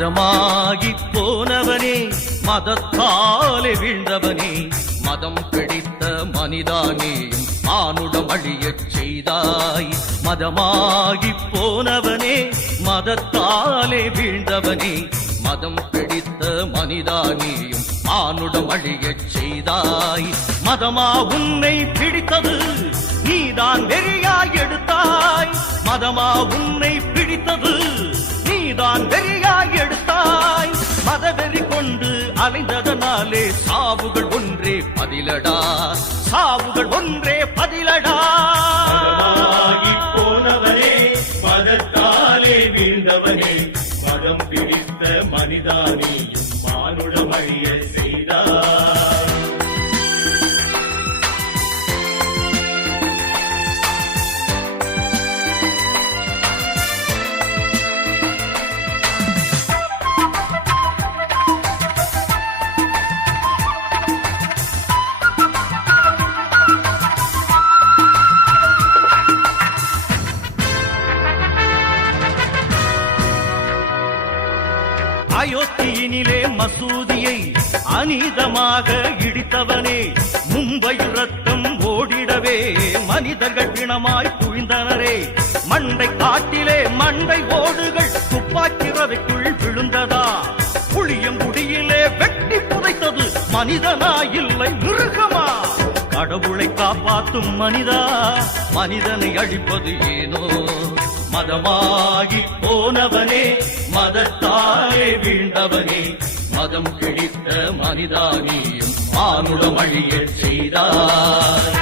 மதமாகி போனவனே மதத்தாலே வீழ்ந்தவனே மதம் பிடித்த மனிதானே மானுடம் அழியச் செய்தாய். மதமாகி போனவனே மதத்தாலே வீழ்ந்தவனே மதம் பிடித்த மனிதானேயும் மானுடம் அழியச் செய்தாய். மதமா உன்னை பிடித்தது நீதான் வெறியாய் எடுத்தாய். மதமா உன்னை பிடித்தது நீதான் வெறியாய் எடுத்தாய். மதவெறி கொண்டு அலைந்ததனாலே சாவுகள் ஒன்றே பதிலடா, சாவுகள் ஒன்றே பதிலடா. போனவனே மதத்தாலே வீழ்ந்தவனே மதம் பிடித்த மனிதானே மானுடம் அழிய செய்தார். அயோத்தியினிலே மசூதியை அநீதமாக இடித்தவனே மும்பையில் ரத்தம் ஓடிடவே மனிதர்கள் பிணமாய் குவிந்தனரே. மண்டை காட்டிலே மண்டை ஓடுகள் துப்பாக்கி ரவைக்குள் விழுந்ததா? புளியங்குடியிலே வெட்டி புதைத்தது மனிதனா இல்லை மிருகமா? கடவுளை காப்பாற்றும் மனிதா மனிதனை அழிப்பது ஏனோ? மதமாகி போனவனே மதத்தாலே வீழ்ந்தவனே மதம் பிடித்த மனிதானியும் மானுடம் அழியச் செய்தாய்.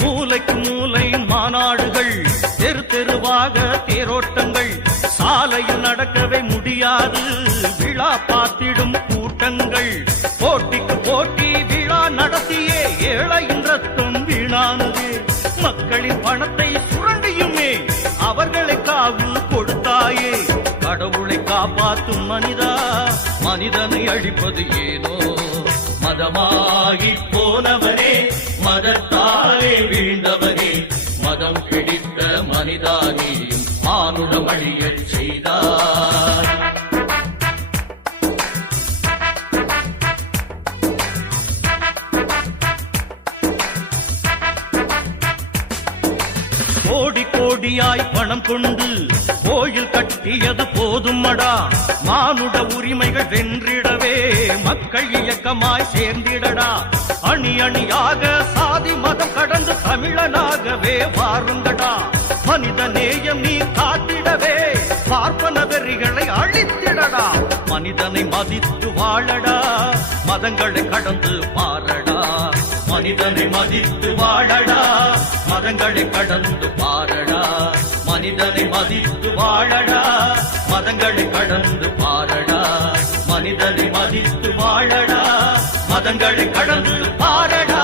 மூலைக்கு மூலை மாநாடுகள், தெரு தெருவாக தேரோட்டங்கள், சாலையில் நடக்கவே முடியாது விழா பார்த்திடும் கூட்டங்கள். போட்டிக்கு போட்டி விழா நடத்தியே ஏழையின் ரத்தம் வீணானது. மக்களின் பணத்தை சுரண்டியுமே அவர்களை காவு கொடுத்தாயே. கடவுளை காப்பாற்றும் மனிதா மனிதனை அழிப்பது ஏனோ? மதமாகி போனவனே மதத்தாலே வீழ்ந்தவனே மதம் பிடித்த மனிதானியும் மானுடம் அழியச் செய்தார். கோடி கோடியாய் பணம் கொண்டு கோயில் கட்டியது போதுமடா. மானுட உரிமைகள் வென்றிடவே மக்கள் இயக்கமாய் சேர்ந்திடடா. அணி அணியாக சாதி மதம் கடந்து தமிழனாகவே வாருங்கடா. மனித நேயம் நீ காத்திடவே பார்ப்பன வெறிகளை அழித்திடடா. மனிதனை மதித்து வாழடா, மதங்களை கடந்து பாரடா. மனிதனை மதித்து வாழடா, மதங்களை கடந்து பாரடா. மனிதனை மதித்து வாழடா, மதங்களை கடந்து பாரடா. மனிதனை மதித்து வாழடா, மதங்களை கடந்து பாரடா.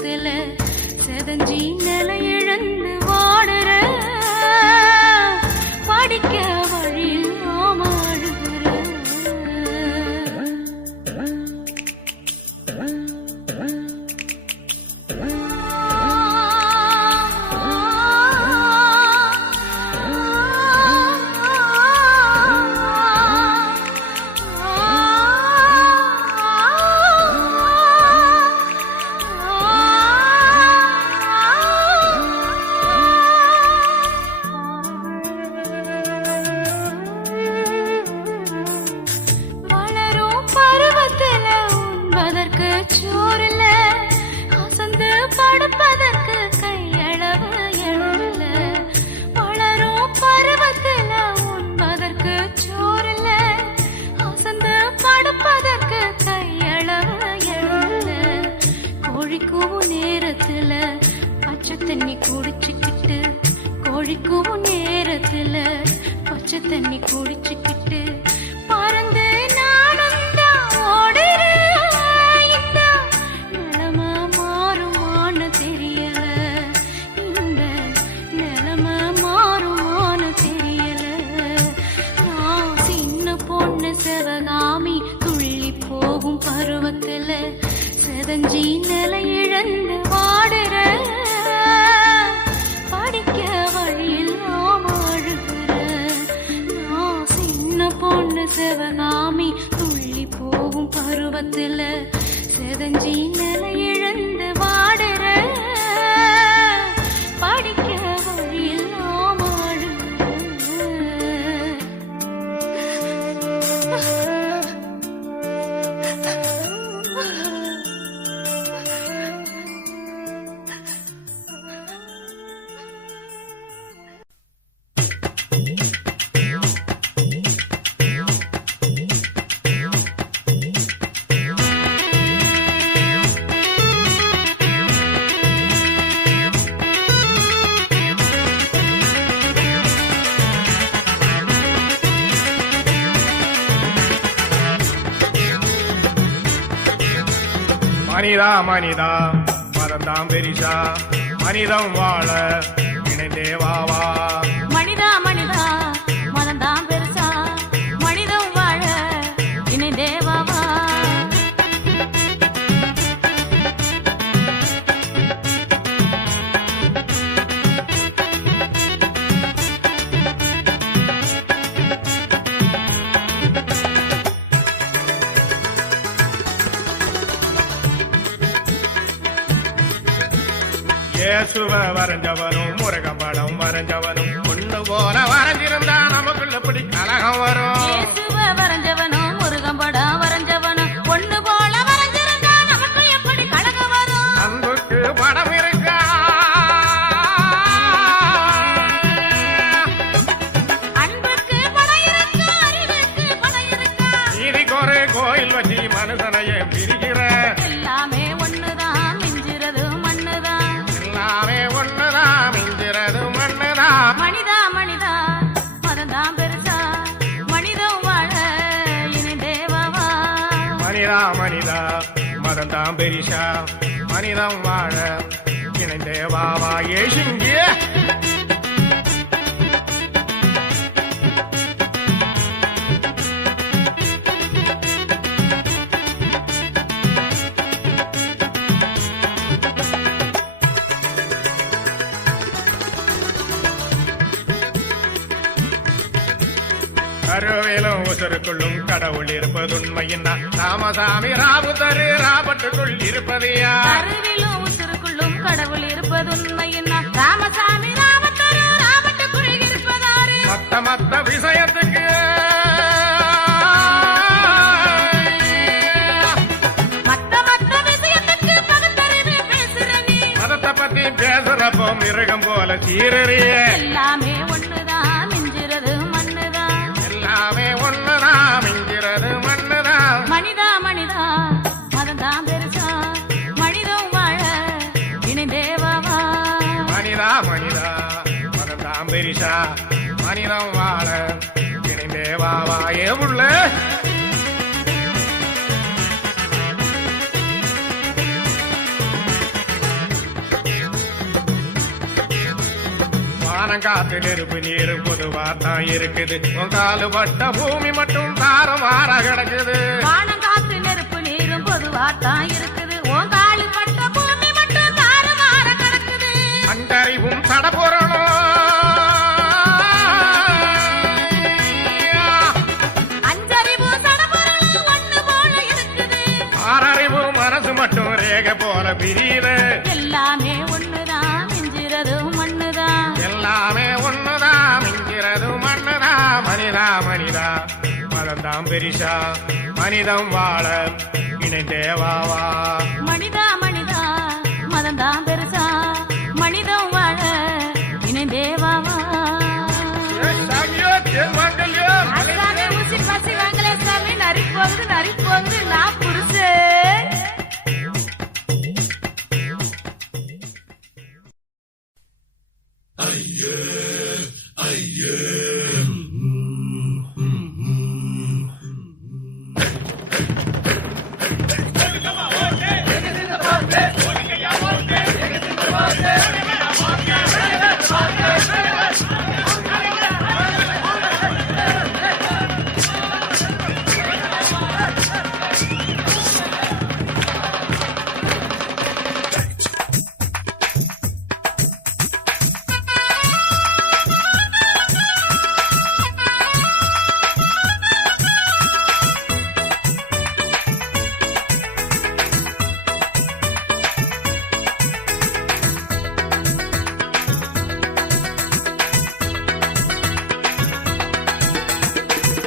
பருவத்துல செதஞ்சி நிலை இழந்து வாடுற படிக்க வழி இல்லாம அழுகுற சோறுல அசந்து படுப்பதற்கு கையளவு எழுல வளரும் பருவத்துல உண்பதற்கு சோறுல அசந்து படுப்பதற்கு கையளவு எழுல கோழிக்கும் நேரத்துல பச்சை தண்ணி குடிச்சுக்கிட்டு கோழிக்கும் நேரத்துல பச்சை தண்ணி குடிச்சுக்கிட்டு பறந்து நானும் தான் ஓடுறேன் சிவகாமி துள்ளி போகும் பருவத்துல செதஞ்சி நிலை இழந்து வாடுற படிக்க வழியில்லாம அழுகுற நான் சின்ன பொண்ணு சிவகாமி துள்ளி போகும் பருவத்துல செதஞ்சி நிலை இழந்து வாடுற படிக்க வழியில்லாம மனிதா மனிதா மதந்தாம் பெரிசா மனிதம் வாழ இணைந்தே வாவா மனிதா மனிதா மதந்தாம் பெருசா மனிதம் வாழ இணைந்தே வாவா இயேசுவ வரைஞ்சவனும் முருகன் படம் வரைஞ்சவனும் ஒண்ணு போல வரைஞ்சிருந்தா நமக்குள்ள பிடி கலகம் வரும் இயேசுவ வரைஞ்சவனும் முருகன் படம் வரைஞ்சவனும் ஒண்ணு போல வரைஞ்சிருந்தா நமக்கு எப்படி கலகம் வரும் அன்புக்கு படம் இருக்கா அன்புக்கு படம் இருக்கா அறிவுக்கு படம் இருக்கா நீதிக்கு ஒரு கோயில் வச்சு மனுஷனையே பிரிக்கிற எல்லாமே ஒண்ணுதான் மிஞ்சிறது மண்ணுதான் எல்லாமே ஒண்ணுதான் மிஞ்சிறது மண்ணுதான் மனிதா மனிதா மதந்தாம் பெருசா மனிதம் வாழ இணைந்தே வாவா மனிதா மனிதா மதந்தாம் பெரிசா மனிதம் வாழ இணைந்தே வாவா ஏசிங்கே கருவேலும் உசருக்குள்ளும் கடவுள் இருப்பதுண்மையின்னா ராமசாமி ராபு தரு ராபட்டுக்குள் இருப்பதையா அறிவிலும் உசுருக்குள்ளும் கடவுள் இருப்பதுண்மையின்னா ராமசாமி ராமத்தரு ராமட்டுக்குள் இருப்பதாரு மத்த மத்த விஷயத்துக்கு மத்த மத்த விஷயத்துக்கு பகுத்தறிவு பேசுற நீ மதத்தை பத்தி பேசுறப்போ மிருகம் போல சீரறிய எல்லாமே ஒண்ணுதான் மிஞ்சிறது மண்ணுதான் எல்லாமே ஒண்ணுதான் மிஞ்சிறது மண்ணுதான் மனிதா மனிதா மதந்தாம் பெருசா மனிதம் வாழ இணைந்தே வாவா மனிதா மனிதா மதந்தாம் பெரிசா மனிதம் வாழ இணைந்தே வாவா ஏ உள்ள வானம் காத்து நெருப்பு நீரு பொதுவாத்தான் இருக்குது உன் காலு பட்ட பூமி மட்டும் தாறுமாற கிடக்குது வானம் காத்து நெருப்பு நீரும் பொதுவாத்தான் இருக்குது உன் காலு பட்ட பூமி மட்டும் தாறுமாற கிடக்குது அண்டறிவும் தடபொருளும் அஞ்சறிவு தடபொருளும் ஒண்ணு போல இருக்குது ஆறறிவு மனசு மட்டும் ரேக போல பிரியுது எல்லாமே ஒண்ணுதான் மிஞ்சிறது மண்ணுதான் எல்லாமே ஒண்ணுதான் மிஞ்சிறது மண்ணுதான் மனிதா மனிதா மதம்தான் பெரிசா மனிதம் வாழ இணைந்தே வாவா மனிதா மனிதா மதம்தான் பெருசா மனிதம் வாழ இணைந்தேவாவா அதுதானே ஊசி பசி வாங்கலே சாமி நரி போகுது நான் புடிச்சே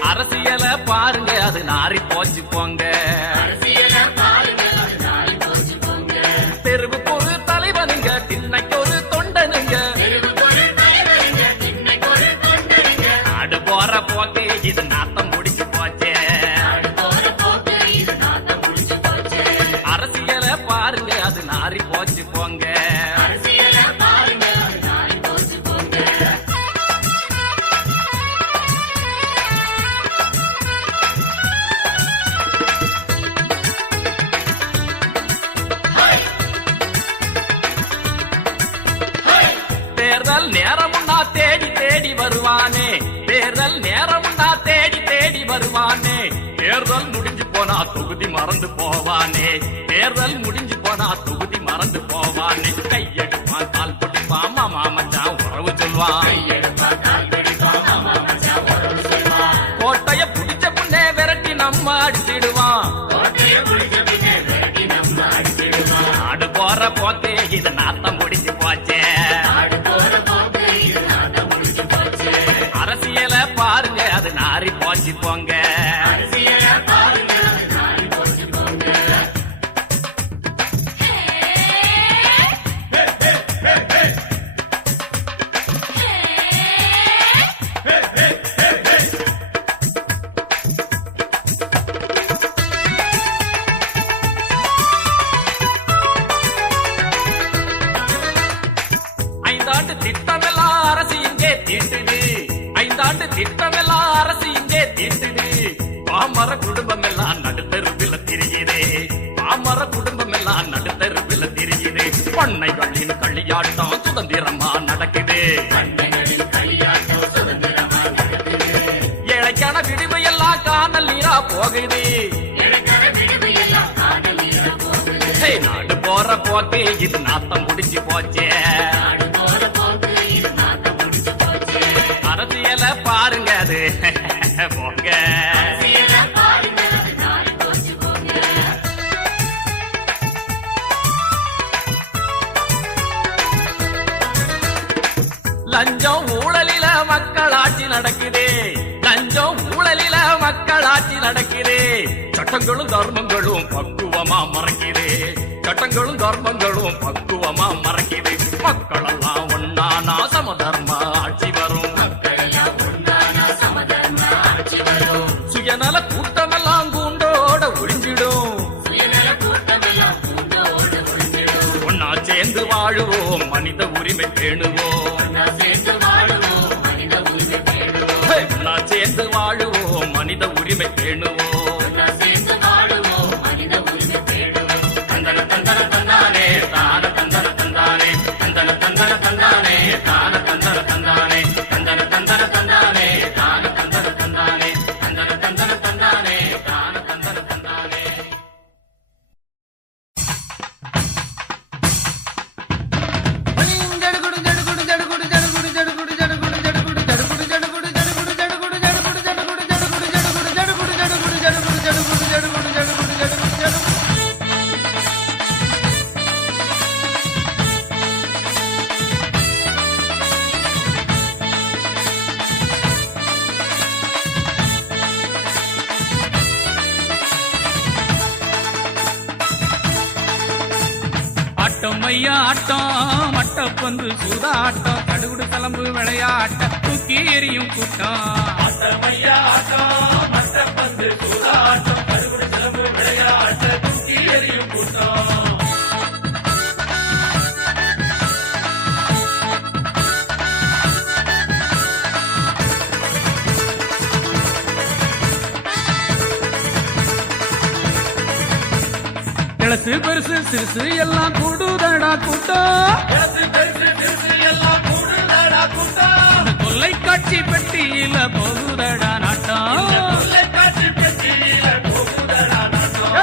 அரசியல பாருங்க அது நாரி போச்சு போங்க தெருவுக்கு ஒரு தலைவனுங்க திண்ணைக்கு ஒரு தொண்டனுங்க நாடு போற போக்கு இது நாத்தம் முடிச்சு போச்சே அரசியல பாருங்க அது நாரி போச்சு போங்க தேர்தல் நேரமுன்னா தேடி தேடி வருவானே தேர்தல் நேரமுன்னா தேடி தேடி வருவானே தேர்தல் முடிஞ்சு போனா தொகுதி மறந்து போவானே தேர்தல் முடிஞ்சு போனா தொகுதி மறந்து போவானே கையெடுப்பான் கால் பிடிப்பான் மாமா மச்சான் உறவு சொல்வான் கோட்டைய பிடிச்ச புண்ணே விரட்டி நம்ம அடிச்சிடுவான் நாடு போற போத்தே இது நாத்தம் முடிஞ்சு போச்சே அரசியல பாருங்க அது நாரி போச்சு போங்க ஐந்தாண்டு திட்டமெல்லாம் அரசு இங்கே தீட்டுது ஐந்தாண்டு திட்டமெல்லாம் அரசு இங்கே தீட்டுது பாமர குடும்பம் எல்லாம் நடுத்தருவில் திரியுது பாமர குடும்பம் எல்லாம் நடுத்தருவில் திரியுது பண்ணைகளின் களியாட்டம் சுதந்திரமா நடக்குது ஏழைக்கான விடுவு எல்லாம் காணல் நீரா போகுது நாடு போற போக்கு இது நாத்தம் முடிஞ்சு போச்சே அரசியல பாருங்க அது போங்க லஞ்சம் ஊழலில மக்களாட்சி நடக்குது லஞ்சம் ஊழலில மக்களாட்சி நடக்குது சட்டங்களும் தர்மங்களும் பக்குவமா மறைக்குது சட்டங்களும் தர்மங்களும் பக்குவமா மறைக்குது மக்கள் எல்லாம் ஒன்னானா சமதர்ம ஆட்சி வரும் சுயநல கூட்டமெல்லாம் கூண்டோட ஒழிஞ்சிடும் ஒன்னா சேர்ந்து வாழுவோம் மனித உரிமை பேணுவோம் ஒன்னா சேர்ந்து வாழுவோம் மனித உரிமை பேணுவோம் தந்தன தந்தன தந்தானே தான தந்தன தந்தானே தந்தன தந்தன தந்தானே தான தந்தன தந்தானே ஆட்டம் ஐயா ஆட்டம் மட்டப்பந்து சூதாட்டம் தடுகுடு தளம்பு விளையாட்ட தூக்கி எறியும் கூட்டம் ஆட்டமையா ஆட்டம் மட்டப்பந்து சூதாட்டம் கருகுடு சிலம்பு விளையாட்ட தூக்கி எறியும் கூட்டம் கிளசு பெருசு சிறுசு எல்லாம் கூடுதடா கூட்டம் எல்லாம் கூடுதடா கூட்டம் இந்த தொல்லைக்காட்சி பெட்டியில போகுதடா நாட்டம் தொலைக்காட்சி பெட்டியில போகுதடா நாட்டம்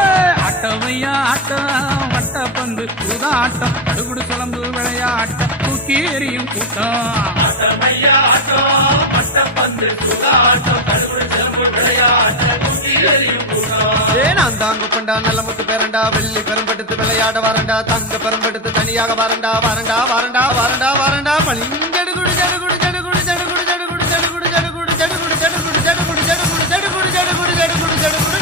ஆட்டமையா ஆட்டம் மட்டப்பந்து சூதாட்டம் தடுகுடு சிலம்பு விளையாட்ட தூக்கி எறியும் கூட்டம் ஆட்டமையா ஆட்டம் மட்டப்பந்து சூதாட்டம் கருகுடு சிலம்பு விளையாட்ட தூக்கி எறியும் கூட்டம் நான் தாங்க கொண்டா நல்ல முத்து பேரண்டா வெள்ளி பெரும்பெடுத்து விளையாட வரண்டா தங்க பெரும்பெடுத்து தனியாக வரண்டா வரண்டா வரண்டா வரண்டா வரண்டா பளிஞ்சடுகுடு ஜடுகுடு ஜடுகுடு ஜடுகுடு ஜடுகுடு ஜடுகுடு ஜடுகுடு ஜடுகுடு ஜடுகுடு ஜடுகுடு ஜடுகுடு ஜடுகுடு ஜடுகுடு ஜடுகுடு ஜடுகுடு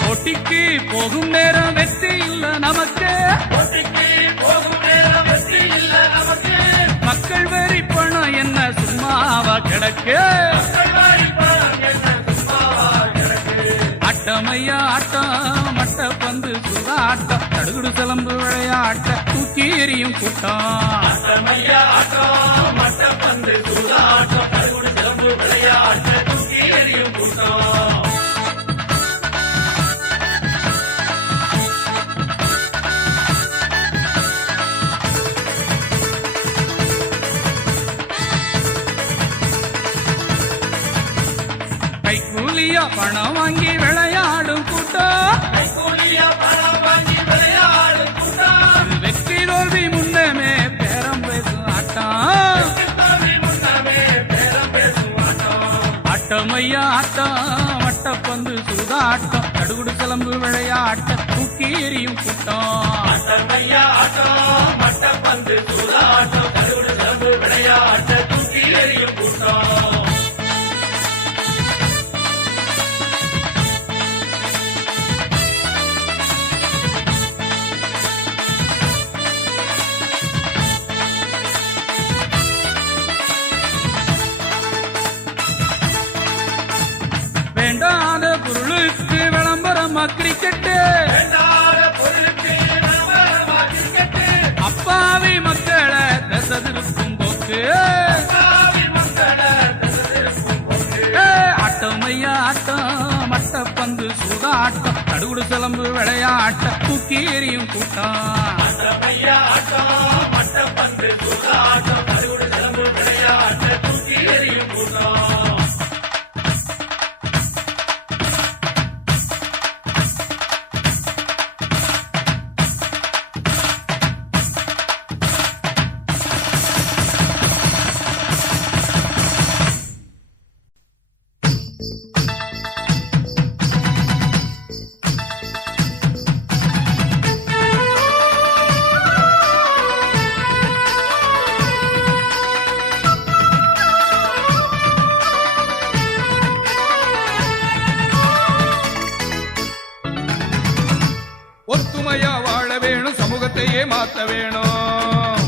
போட்டிக்கு போகும் நேரம் வெற்றி இல்ல நமக்கு போகும் நேரம் வெற்றி இல்ல நமக்கு மக்கள் வெறி பணம் என்ன சும்மாவா கிடக்கு ஆட்டமையா ஆட்டம் மட்டப்பந்து சூதாட்டம் தடுகுடு சிலம்பு விளையாட்ட தூக்கி எறியும் கூட்டம் ஆட்டமையா ஆட்டம் மட்டப்பந்து சூதாட்டம் கருகுடு சிலம்பு விளையாட்ட தூக்கி எறியும் கூட்டம் கைக்கூலியா பணம் வாங்கி விளையாடும் கூட்டம் கைக்கூலியா பணம் வாங்கி விளையாடும் கூட்டம் இது வெற்றி தோல்வி முன்னமே பேரம் பேசும் ஆட்டம் முன்னமே பேரம் பேசும் ஆட்டம் ஆட்டமையா ஆட்டம் மட்டப்பந்து சூதாட்டம் தடுகுடு சிலம்பு விளையாட்ட தூக்கி எறியும் கூட்டம் ஆட்டமையா ஆட்டம் மட்டப்பந்து சூதாட்டம் கருகுடு சிலம்பு விளையாட்ட தூக்கி எறியும் கூட்டம் வேண்டாத பொருளுக்கு விளம்பரமா கிரிக்கெட்டு அப்பாவி மக்களை தசதிருக்கும் போக்கு ஆட்டமையா ஆட்டம் மட்டப்பந்து சூதாட்டம் தடுகுடு சிலம்பு விளையாட்ட தூக்கி எறியும் கூட்டம் ஆட்டமையா ஆட்டம் மட்டப்பந்து சூதாட்டம் கருகுடு சிலம்பு விளையாட்ட தூக்கி எறியும் கூட்டம் ஒத்துமையா வாழ வேணும் சமூகத்தையே மாத்த வேணும்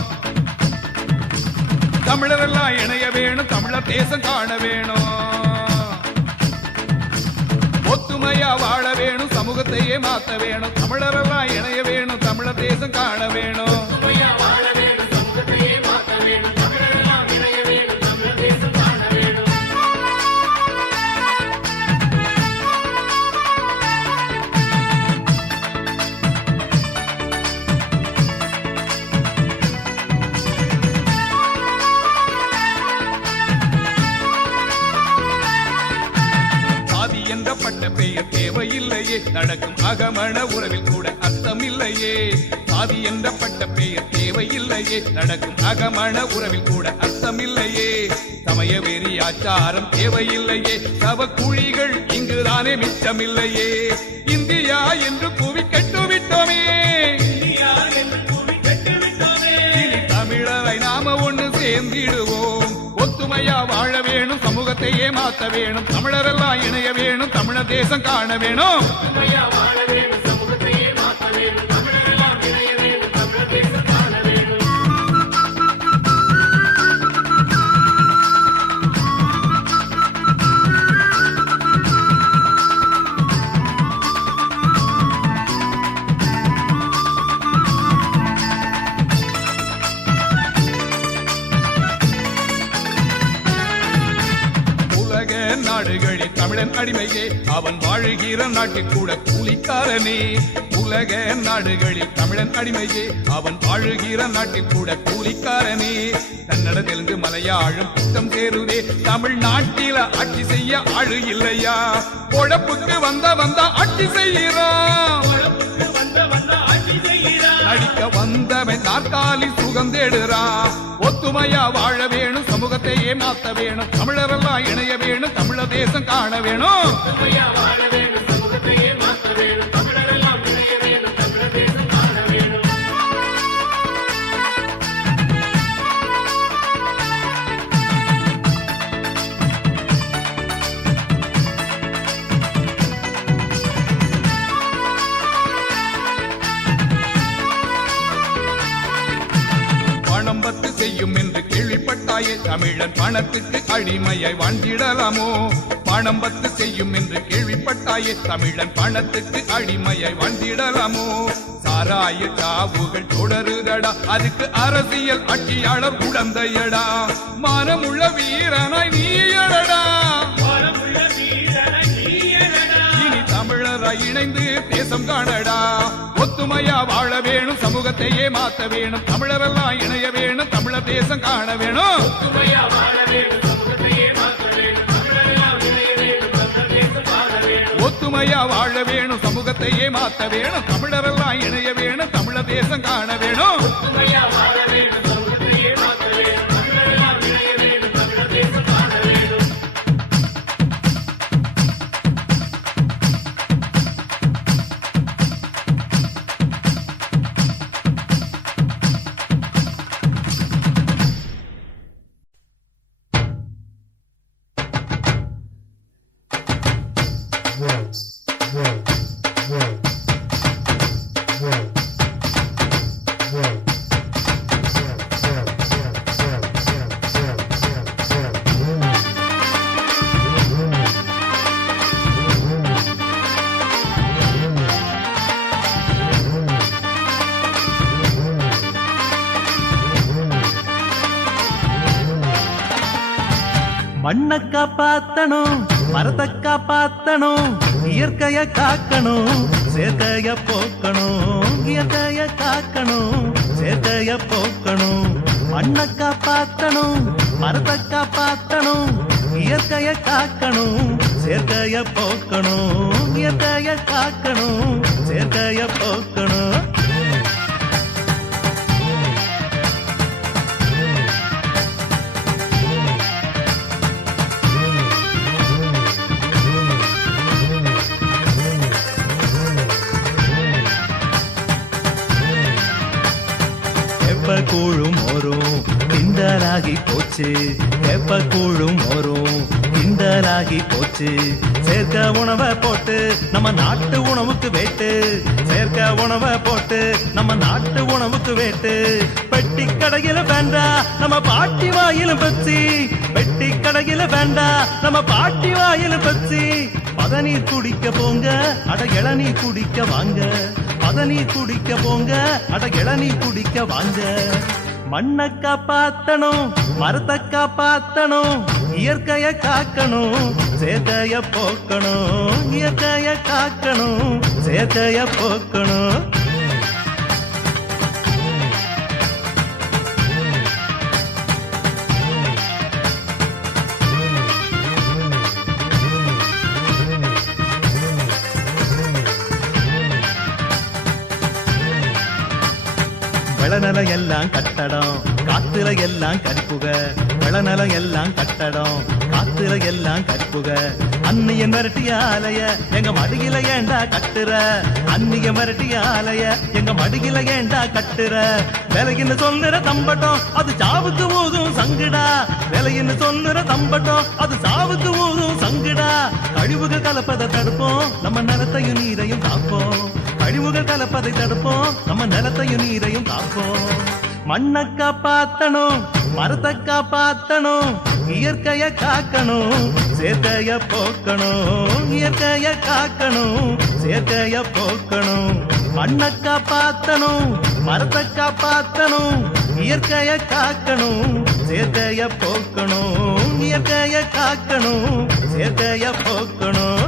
தமிழரெல்லாம் இணைய வேணும் தமிழர் தேசம் காண வேணும் ஒத்துமையா வாழ வேணும் சமூகத்தையே மாத்த வேணும் தமிழரெல்லாம் இணைய வேணும் தமிழர் தேசம் காண வேணும் என்ற பட்ட பெயர் தேவையில்லையே நடக்கும் அகமண உறவில் கூட அர்த்தம் இல்லையே சாதி என்ற பட்ட பெயர் தேவையில்லையே நடக்கும் அகமண உறவில் கூட அர்த்தம் இல்லையே சமய வெறி ஆச்சாரம் தேவையில்லையே சவ குழிகள் இங்குதானே மிச்சமில்லையே இந்தியா என்று கூவி கட்டுவிட்டோமே இனி தமிழரை நாம ஒண்ணு சேர்ந்திடுவோம். ஒத்துமையா வாழ வேணும், சமூகத்தை ஏமாத்த வேணும், தமிழரெல்லாம் இணைய வேணும், தமிழர் தேசம் காண வேணும். நாடுகளில் தமிழன் அடிமையே, அவன் வாழுகிற நாட்டில் கூட கூலிக்காரனே. உலக நாடுகளில் தமிழன் அடிமையே, அவன் வாழுகிற நாட்டில் கூட கூலிக்காரனே. கன்னட தெலுங்கு மலையாளம் புத்தம் சேருதே, தமிழ்நாட்டில ஆட்சி செய்ய ஆளு இல்லையா? பொழப்புக்கு வந்த ஆட்சி செய்கிறான், நடிக்க வந்தவன் நாற்காலி சுகம் தேடுறான். ஒத்துமையா வாழ வேணும், சமூகத்தை ஏமாத்த வேணும், தமிழரெல்லாம் இணைய வேணும், தமிழர் தேசம் காண வேணும். பணம்பத்து செய்யும் என்று கேள்விப்பட்டாயே, தமிழன் பணத்துக்கு அடிமையாய் வாழ்ந்திடலாமோ? பணம்பத்து செய்யும் என்று கேள்விப்பட்டாயே, தமிழன் பணத்துக்கு அடிமையாய் வாழ்ந்திடலாமோ? சாராய சாவுகள் தொடருதடா, அதுக்கு அரசியல் ஆட்சியாளர் உடந்தையடா. மானமுள்ள வீரனாய் நீயடா, இனி தமிழராய் இணைந்து தேசம் காணடா. ஒத்துமையா வாழ வேணும், சமூகத்தை ஏமாத்த வேணும், தமிழரெல்லாம் இணைய வேணும், தமிழர் தேசம் காண வேணும். ஒத்துமையா வாழ வேணும், சமூகத்தை ஏமாத்த வேணும், தமிழரெல்லாம் இணைய வேணும், தமிழர் தேசம் காண வேணும். மண்ணை காப்பாத்தணும், மரத்தை காப்பாத்தணும், இயற்கைய காக்கணும், சேர்க்கைய போக்கணும், இயற்கைய காக்கணும், சேர்க்கைய போக்கணும். மண்ணை காப்பாத்தணும், மரத்தை காப்பாத்தணும், இயற்கைய காக்கணும், சேர்க்கைய போக்கணும், இயற்கைய காக்கணும், சேர்க்கைய போக்கணும். கூழும் ஓரும் கிண்டலாகி போச்சு, எப்ப கூழும் ஓரும் கிண்டலாகி போச்சு. சேர்க்க உணவை போட்டு நம்ம நாட்டு உணவுக்கு வேட்டு, சேர்க்க உணவை போட்டு நம்ம நாட்டு உணவுக்கு வேட்டு. பெட்டி கடையில வேண்டா நம்ம பாட்டி வாயிலும் பச்சி, பெட்டி கடையில வேண்டா நம்ம பாட்டி வாயிலும் பச்சி. பதநீர் குடிக்க போங்க, அட இளநீர் குடிக்க வாங்க, பதநீர் குடிக்க போங்க, அட இளநீர் குடிக்க வாங்க. மண்ணை காப்பாத்தணும், மரத்தை காப்பாத்தணும், இயற்கைய காக்கணும், சேர்க்கைய போக்கணும், இயற்கைய காக்கணும், சேர்க்கைய போக்கணும். விளநிலை எல்லாம் கட்டடம், காத்துல எல்லாம் கரிப்புக விளநலம் எல்லாம் கட்டடம் காத்துல எல்லாம் கரிப்புக அன்னிய மிரட்டிய ஆலைய எங்க மடியில ஏண்டா கட்டுற அன்னிய மிரட்டிய ஆலைய எங்க மடியில ஏண்டா கட்டுற விலையின்னு சொல்லுற தம்பட்டம் அது சாவுக்கு ஊதும் சங்குடா விலையின்னு சொல்லுற தம்பட்டம் அது சாவுக்கு ஊதும் சங்குடா கழிவுகள் கலப்பதை தடுப்போம் நம்ம நிலத்தையும் நீரையும் காப்போம் கழிவுகள் கலப்பதை தடுப்போம் நம்ம நிலத்தையும் நீரையும் காப்போம் மண்ணை காப்பாத்தணும் மரத்தை காப்பாத்தணும் இயற்கைய காக்கணும் சேர்க்கைய போக்கணும் இயற்கைய காக்கணும் சேர்க்கைய போக்கணும் மண்ணை காப்பாத்தணும் மரத்தை காப்பாத்தணும் இயற்கைய காக்கணும் சேர்க்கைய போக்கணும் இயற்கைய காக்கணும் சேர்க்கைய போக்கணும்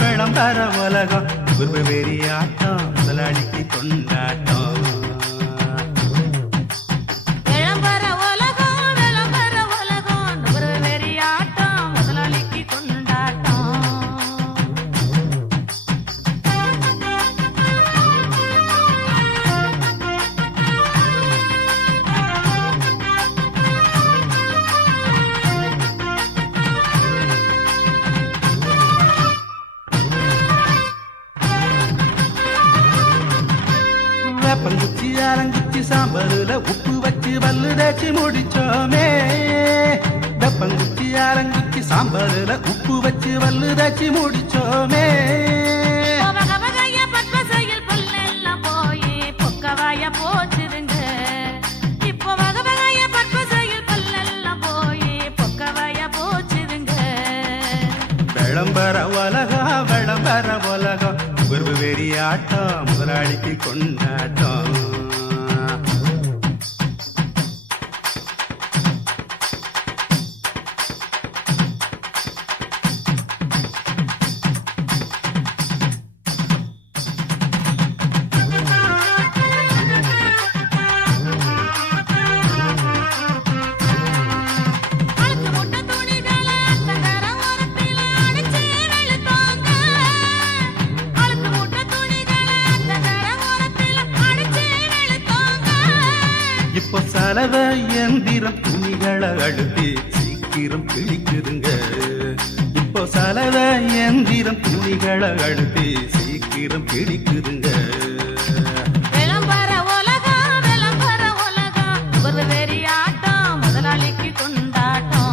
விளம்பர உலகம் குருபெரி ஆட்டம் முதலாளிக்கு கொண்டாட்டம் விளம்பர உலகம் குருபெரி ஆட்டம் முதலாளிக்கு கொண்டாட்டம் வேப்பங்குச்சி ஆரங்குச்சி சாம்பருல உப்பு வச்சு பல்லு தேய்ச்சி முடிச்சோமே வேப்பங்குச்சி ஆரங்குச்சி சாம்பருல உப்பு வச்சு பல்லு தேய்ச்சி முடிச்சோமே வகவகைய பற்பசையில் புல்லெல்லாம் போய் பொக்கவாய போச்சுதுங்க இப்போ வகவகைய பற்பசையில் புல்லெல்லாம் போய் பொக்கவாய போச்சுதுங்க விளம்பர உலகம் குருபெரி ஆட்டம் முதலாளிக்கு கொண்டாட்டம் இப்போ சலவ எந்திரம் துணிகளை அழுத்தி சீக்கிரம் கிழிக்குதுங்க இப்போ சலவ எந்திரம் துணிகளை அழுத்தி சீக்கிரம் கிழிக்குதுங்க விளம்பர உலகம் குருபெரி ஆட்டம் முதலாளிக்கு கொண்டாட்டம்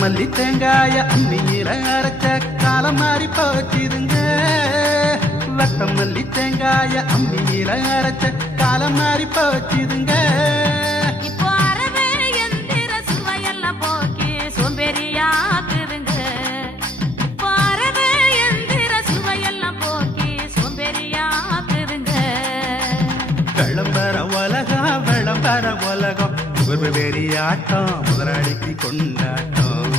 மல்லி தேங்காய அம்மியில அரைச்ச காலம் மாறி போச்சுதுங்க வட்டம் மல்லி தேங்காய அம்மியில அரைச்ச காலம் மாறி போச்சுதுங்க இப்போ அரவே எந்திர சுவையெல்லாம் போக்கி சோம்பேறியாக்குதுங்க இப்போ அரவே எந்திர சுவையெல்லாம் போக்கி சோம்பேறியாக்குதுங்க விளம்பர உலகம் குருபெரி ஆட்டம் முதலாளிக்கு கொண்டாட்டம்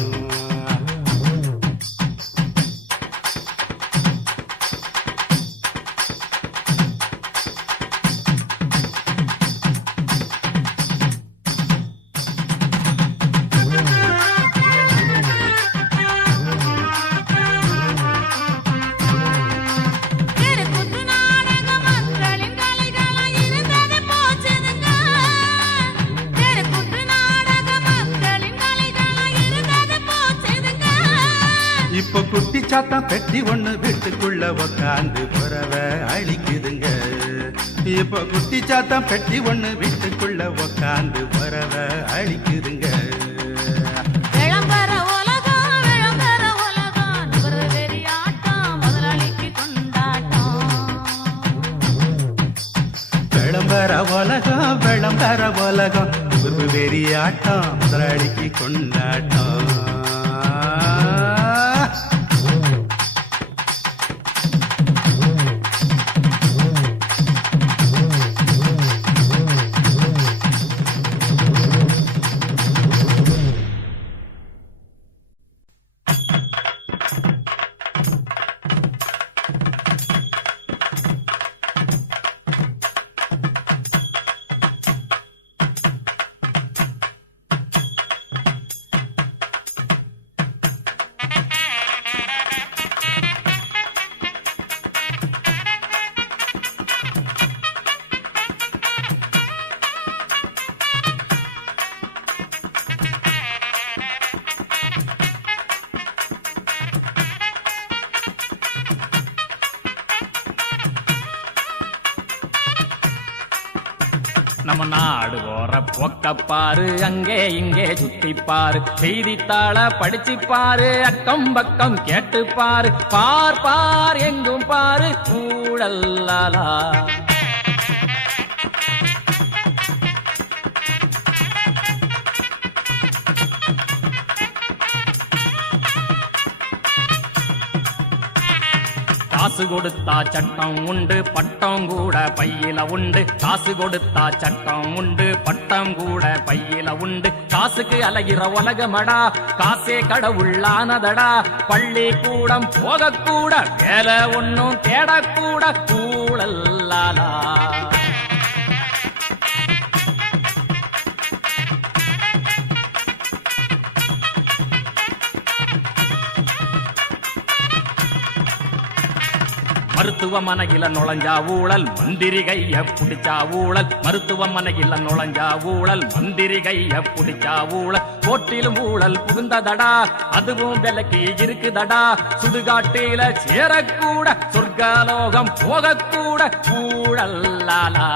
சாத்தான் பெட்டி ஒண்ணு வீட்டுக்குள்ள உக்காந்து புறவ அழிக்குதுங்க. இப்ப குட்டி சாத்தான் பெட்டி ஒண்ணு வீட்டுக்குள்ள உக்காந்து புறவ அழிக்குதுங்க. விளம்பர உலகம் விளம்பர உலகம் நுகர்வு வெறியாட்டம் முதலாளிக்கு கொண்டாட்டம். விளம்பர உலகம் விளம்பர உலகம் நுகர்வு வெறியாட்டம் முதலாளிக்கு கொண்டாட்டம். நம்ம நாடு ஓர போக்கப்பாரு அங்கே இங்கே சுத்திப்பாரு செய்தித்தாள படிச்சுப்பாரு அக்கம் பக்கம் கேட்டுப்பாரு பார் பார் எங்கும் பாரு ஊழல்லாலா. காசு கொடுத்தா சட்டம் உண்டு பட்டம் கூட பையில உண்டு. காசு கொடுத்தா சட்டம் உண்டு பட்டம் கூட பையில உண்டு. காசுக்கு அலைகிற உலகமடா காசே கடவுளானதடா. பள்ளி கூடம் போகக்கூட வேலை ஒன்னும் தேடக்கூட ஊழல்லாலா. மருத்துவமனையில நுழைஞ்சா ஊழல் மந்திரி கைய புடிச்சா ஊழல். மருத்துவமனையில நுழைஞ்சா ஊழல் மந்திரி கைய புடிச்சா ஊழல். கோட்டிலும் ஊழல் புகுந்ததடா அதுவும் விலைக்கு இருக்குதடா. சுடுகாட்டில சேரக்கூட சொர்க்கலோகம் போகக்கூட ஊழல்லாலா.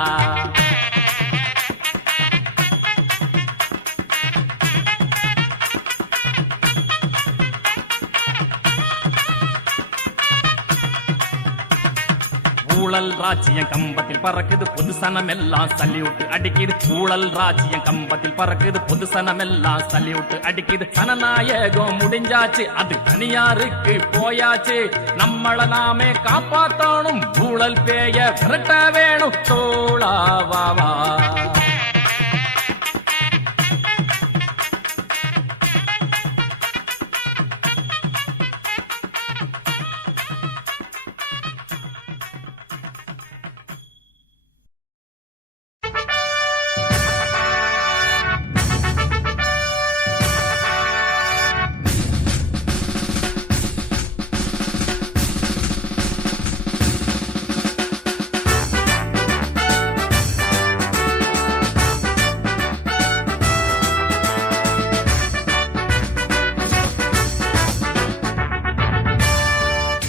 ஊழல் ராஜ்யம் கம்பத்தில் பறக்குது பொது சனம் எல்லாம் சல்யூட் அடிக்குது. ஊழல் ராஜ்யம் கம்பத்தில் பறக்குது பொது சனம் எல்லாம் சல்யூட் அடிக்குது. சனநாயகம் முடிஞ்சாச்சு அது தனியாருக்கு போயாச்சு. நம்மள நாமே காப்பாத்தணும் ஊழல் பேய விரட்ட வேணும் தோளாவாவா.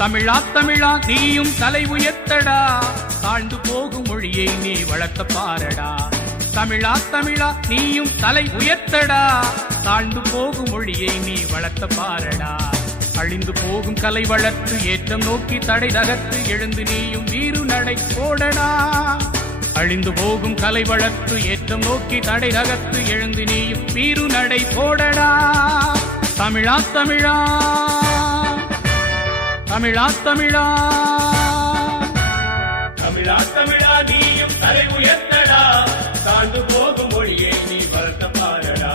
தமிழா தமிழா நீயும் தலை உயர்த்தடா தாழ்ந்து போகும் மொழியை நீ வளர்த்த பாரடா. தமிழா தமிழா நீயும் தலை உயர்த்தடா தாழ்ந்து போகும் மொழியை நீ வளர்த்த பாரடா. அழிந்து போகும் கலை வளர்த்து ஏற்றம் நோக்கி தடை தகர்த்து எழுந்து நீயும் வீறு நடை போடடா. அழிந்து போகும் கலை வளர்த்து ஏற்றம் நோக்கி தடை தகர்த்து எழுந்து நீயும் வீறு நடை போடடா. தமிழா தமிழா தமிழா தமிழா தமிழா தமிழா நீயும் தலை உயர்த்தடா தாழ்ந்து போகும் மொழியை நீ வளர்த்த பாரடா.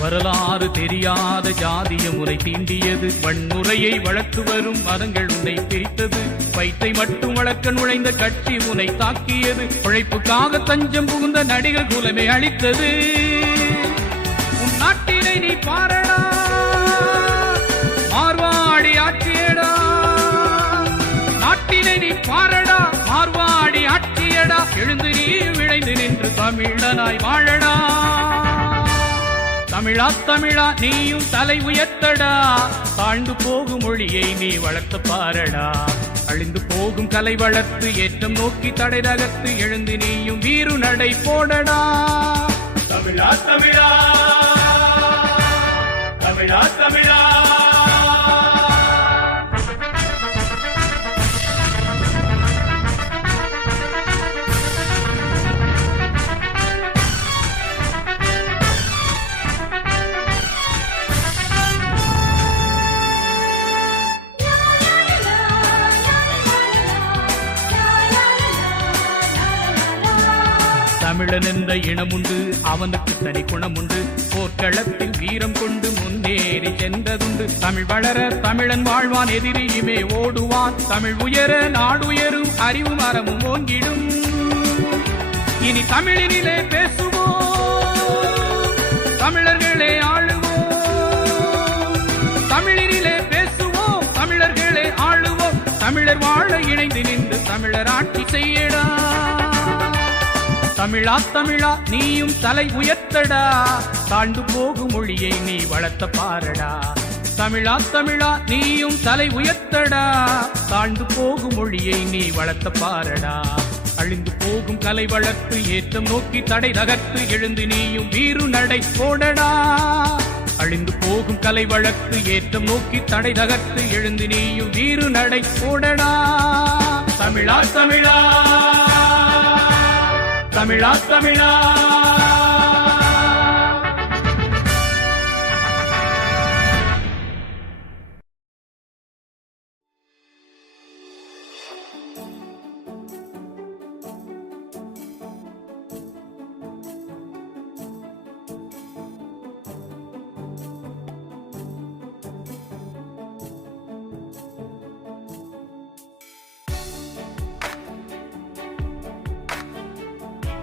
வரலாறு தெரியாத ஜாதிய முறை தீண்டியது. வன்முறையை வளர்த்து வரும் மதங்கள் உன்னை பிரித்தது. வயிற்றை மட்டும் வளர்க்க நுழைந்த கட்சி உன்னை தாக்கியது. உழைப்புக்காக தஞ்சம் புகுந்த நடிகர் குலமே அளித்தது. உன் நாட்டு பாரடா மார்வாடி ஆட்சியடா நாட்டினை நீ பாரடா மார்வாடி ஆட்சியடா எழுந்து நீ விளைந்து நின்று தமிழனாய் வாழடா தமிழா தமிழா நீயும் தலை உயர்த்தடா தாழ்ந்து போகும் மொழியை நீ வளர்த்த பாரடா அழிந்து போகும் கலை வளர்த்து ஏற்றம் நோக்கி தடை தகர்த்து எழுந்து நீயும் வீறு நடை போடடா தமிழா தமிழா தமிழா தமிழா தமிழன் என்ற இனமுண்டு அவனுக்கு தனி குணமுண்டு போர்க்களத்தில் வீரம் கொண்டு முன்னேறி சென்றதுண்டு தமிழ் வளர தமிழன் வாழ்வான் எதிரியுமே ஓடுவான் தமிழ் உயர நாடுயரும் அறிவு மரமும் ஓங்கிடும் இனி தமிழினிலே பேசுவோம் தமிழர்களே ஆளுவோம் தமிழினிலே பேசுவோம் தமிழர்களே ஆளுவோம் தமிழர் வாழ இணைந்து நின்று தமிழர் ஆட்சி செய்யடா தமிழா தமிழா நீயும் தலை உயர்த்தடா தாழ்ந்து போகும் மொழியை நீ வளர்த்த பாரடா தமிழா தமிழா நீயும் தலை உயர்த்தடா தாழ்ந்து போகும் மொழியை நீ வளர்த்த பாரடா அழிந்து போகும் கலை வளர்த்து ஏற்றம் நோக்கி தடை தகர்த்து எழுந்து நீயும் வீறு நடை போடடா அழிந்து போகும் கலை வளர்த்து ஏற்றம் நோக்கி தடை தகர்த்து எழுந்து நீயும் வீறு நடை போடடா தமிழா தமிழா தமிழா தமிழா